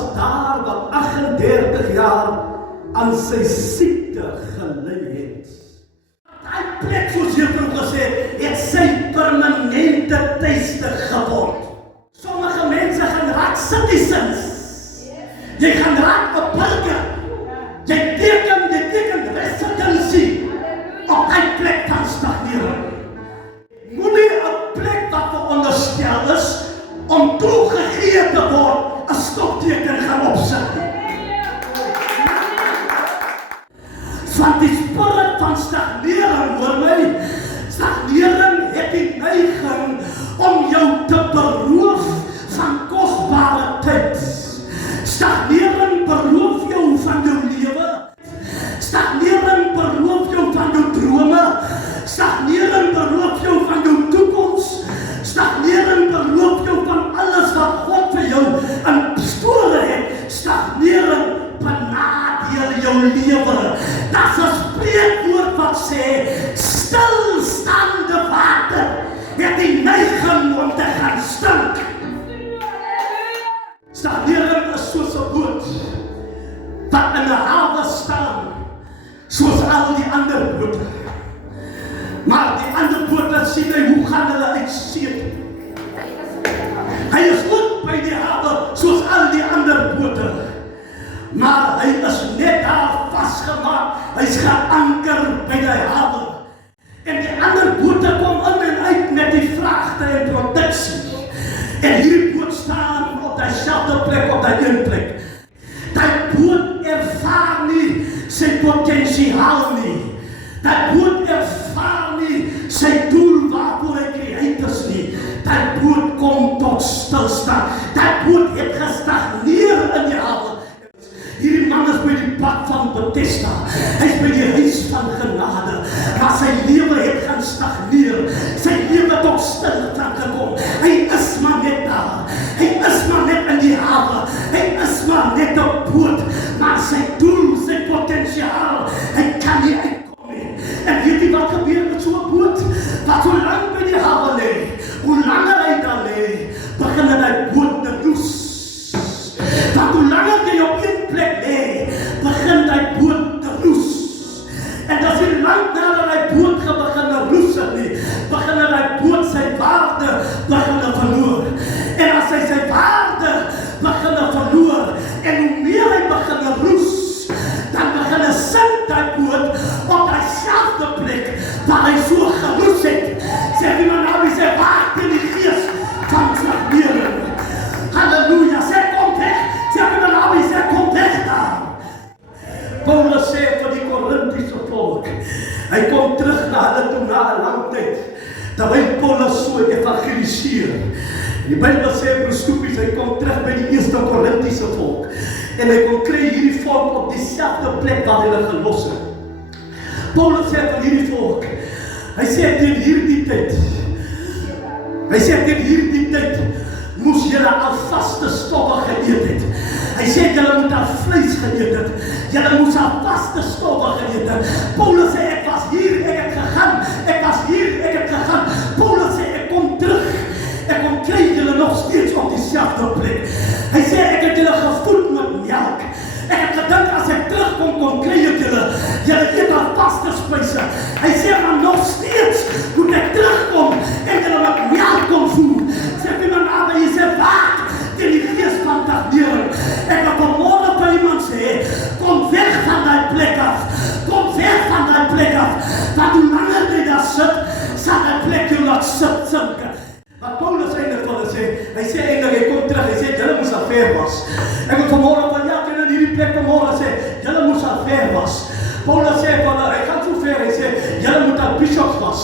was daar wat 38 jaar aan sy siekte gelei het. Daai plek, soos juffrou gesê, het sy permanente tuiste geword. Sommige mense gaan raak citizens. Jy gaan raak 'n burger. Jy teken residency op daai plek van stagnering. Moenie 'n plek wat veronderstel is om toegegee te word 'n stopteken gaan opsit. Want die spirit van stagnering, hoor my, stagnering het die neiging om jou te beroof van kosbare tyd. Stagnering beroof jou van jou lewe. Stagnering beroof jou van jou drome. Stagnering beroof jou van jou toekoms. Stagnering beroof jou van alles wat God vir jou in store het. Stagnering benadeel jou lewe. Dat is 'n spreekwoord wat sê, stilstaande water het die neiging om te gaan stink. Stagnering is soos 'n boot wat in 'n hawe staan, soos al die ander bote. Maar die ander bote sien hy, hoe gaan hulle uitseep? Hy is goed by die hawe, soos al die ander bote. Maar hy is net daar vasgemaak. Hy's geanker by die hawe. En die ander bote kom in en uit met die vragte en produksie. En hierdie boot staan op dieselfde plek, op die een plek. Die boot ervaar nie sy potensiaal nie. Die boot ervaar nie sy doel waarvoor hy gereed is nie. Die boot kom tot stilstand. Die boot het gestagneer in die hawe. Hierdie man is by die pad van Bethesda. Hy is by die huis van genade. Maar sy lewe het gaan stagneer. Sy lewe het tot stilstand gekom. Hy is maar net daar. Hy is maar net in die hawe. Hy is maar net op boot. Maar sy doel, sy potensiaal, hy kan nie uitkom nie. En weet jy wat gebeur met so'n boot? Wat so lang by die hawe lê, hoe langer hy dan lê, begin hy boot te roes. Want hoe langer jy op een plek lê, begin die boot te roes. En as jy lang nadat die boot begin te roes het nie, begin die boot sy waarde begin te verloor. En as hy sy waarde begin te verloor, en hoe meer hy begin te roes, dan begin hy sink die boot op dieselfde plek waar hy so geroes het. Sê iemand nou, hy sê, waak in die gees van stagnering. Halleluja, sê kom weg. Sê iemand nou, hy sê kom weg daar. Paulus sê vir die Korintiese volk, hy kom terug na hulle toe na 'n lang tyd, terwyl Paulus so evangeliseer. Die Bybel sê Prostopies, hy kom terug by die eerste Korintiese volk, en hy kom kry hierdie volk op dieselfde plek waar hulle gelos het. Paulus sê vir hierdie volk, hy sê teen hierdie tyd, moes julle al vaste stowwe geëet het. Hy sê julle moet al vleis geëet het. Julle moes al vaste stowwe geëet het. Paulus sê ek was hier, ek het gegaan. Ek was hier, ek het gegaan. Paulus sê ek kom terug. Ek kom kry julle nog steeds op dieselfde plek. Hy sê ek het julle gevoed met melk. Ek het gedink as ek terugkom, kom kry ek julle. Julle eet al vaste spyse. Hy sê maar nog steeds moet ek terugkom en julle met melk kom voed. Sê iemand aan, jy sê waak teen die gees van stagnering. Ek wil vanmorgen vir iemand sê, kom weg van die plek af. Kom weg van die plek af. Want hoe langer jy daar sit, sal die plek jou laat sink. Wat Paulus eindelijk van sê, hy sê eindelijk, hy kom terug, hy sê, julle moes al ver was. Ek wil vanmorgen van, ja, kan jy die plek vanmorgen sê, julle moes al ver was. Paulus sê van, hy gaan so ver, hy sê, julle moet al bishops was.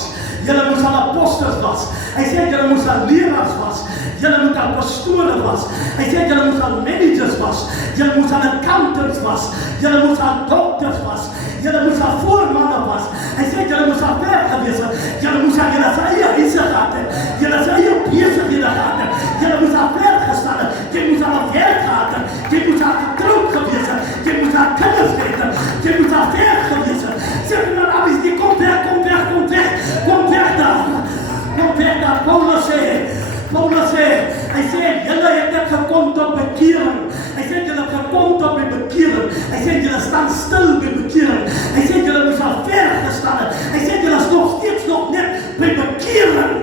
Julle moes al apostels was. Hy sê, julle moes al leraars was. Julle moet al pastore was. Hy sê, julle moes al managers was. Julle moes al accountants was. Julle moes al dokters was. Julle moes al voormanne was. Hy sê, julle moes al ver gewees het. Julle moes al julle eie huise gehad het. Julle eie besighede gehad het. Julle moes al ver gestaan het. Jy moes al werk gehad het. Jy moes al getroud gewees het. Jy moes al kinders gehad het. Jy moes al ver gewees het. Sê vir my abis, die kom weg, kom weg, kom weg. Kom weg daar. Kom weg daar. Paulus sê, hy sê, julle het net gekom tot bekering. Hy sê julle gekom tot by bekering. Hy sê julle staan stil by bekering. Hy sê julle moes al ver gestaan het. Hy sê julle is nog steeds nog net by bekering.